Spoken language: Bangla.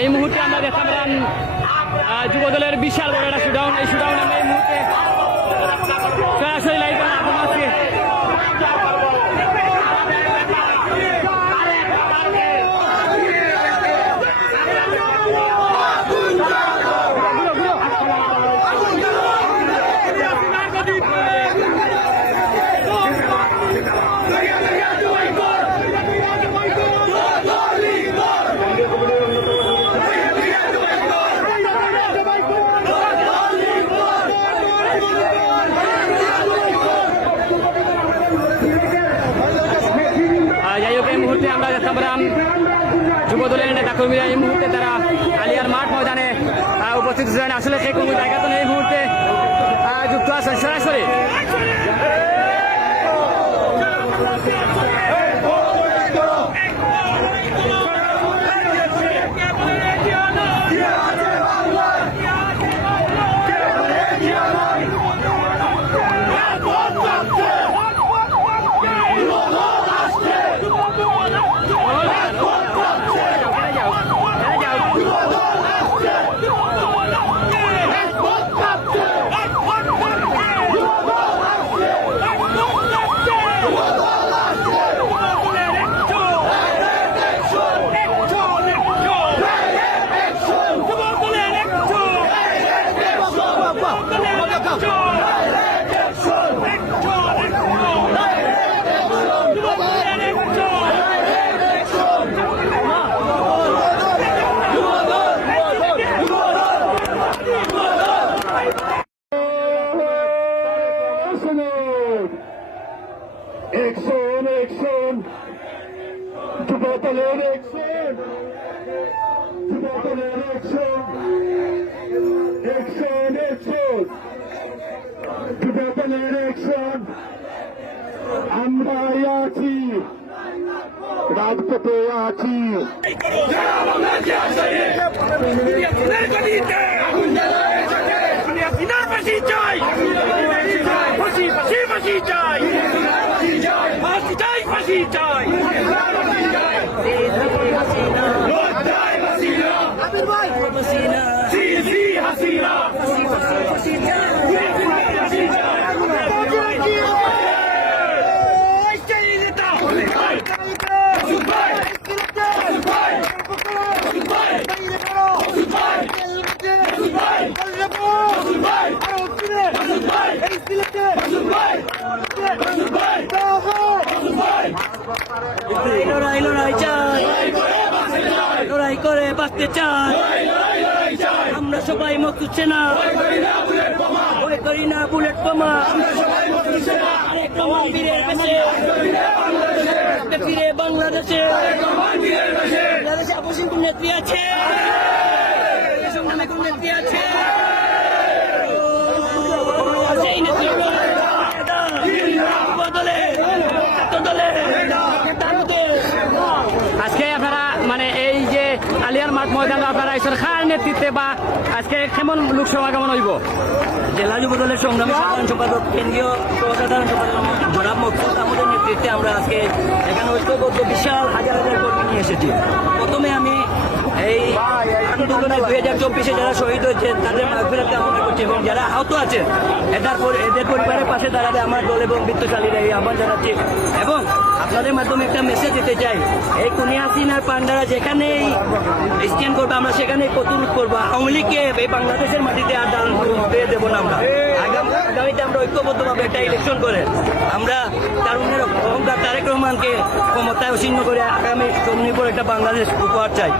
এই মুহূর্তে আমরা দেখতে পেলাম যুবদলের বিশাল বড় একটা শুডাউন এই শুডাউন আমরা এই মুহূর্তে আমরা দেখতে পেলাম যুবদলের নেতা কর্মীরা এই মুহূর্তে তারা আলিয়ার মাঠ ময়দানে উপস্থিত ছিলেন। আসলে সেই কোনো জায়গা তো এই মুহূর্তে। যুক্ত আছেন সরাসরি। Action, action. Tupatale action. Tupatale action. Action, action. Tupatale action. আমরা আছি রাজপথে আছি ফাঁসি চাই ফাঁসি চাই জি জি হাসিনা লড়াই লড়াই চাই লড়াই করে বাঁচতে চাই আমরা সবাই মকুচ্ছে না ভয় করি না বুলেট বোমা ফিরে বাংলাদেশে বাংলাদেশে অবশ্যই নেত্রী আছে সংগ্রামে কোন নেত্রী আছে সেই নেত্রী হলো বদলে দলে তারুতে আজকে আপনারা মানে এই যে আলিয়ার মাঠ ময়দানে আপনারা ঈশ্বর খার নেতৃত্বে বা আজকে কেমন লোক কেমন হইব? জেলা যুব দলের সংগ্রামী সাধারণ সম্পাদক, কেন্দ্রীয় সাধারণ সম্পাদক জনাব মকসুদ আমাদের নেতৃত্বে আমরা আজকে এখানে ঐক্যবদ্ধ বিশাল হাজার হাজার কর্মী নিয়ে এসেছি। প্রথমে আমি আন্দোলনে দুই হাজার চব্বিশে যারা শহীদ হয়েছে তাদের মাগফিরাত কামনা করছি এবং যারা আহত আছেন এদের এদের পরিবারের পাশে দাঁড়াতে আমার দল এবং বিত্তশালীরা এই আহ্বান জানাচ্ছি। এবং আপনাদের মাধ্যমে একটা মেসেজ দিতে চাই। এই কুনিয়াসিনার পান্ডারা যেখানেই স্ট্যান্ড করবে, আমরা সেখানে প্রতিরোধ করব। আওয়ামী লীগকে এই বাংলাদেশের মাটিতে আর দান দিয়ে দেবো না আমরা। আগাম- আগামীতে আমরা ঐক্যবদ্ধভাবে একটা ইলেকশন করে, আমরা তারুণ্যের অহংকার তারেক রহমানকে ক্ষমতায় অসীর্ণ করে আগামী চন্দ্রীপুর একটা বাংলাদেশ উপহার চাই।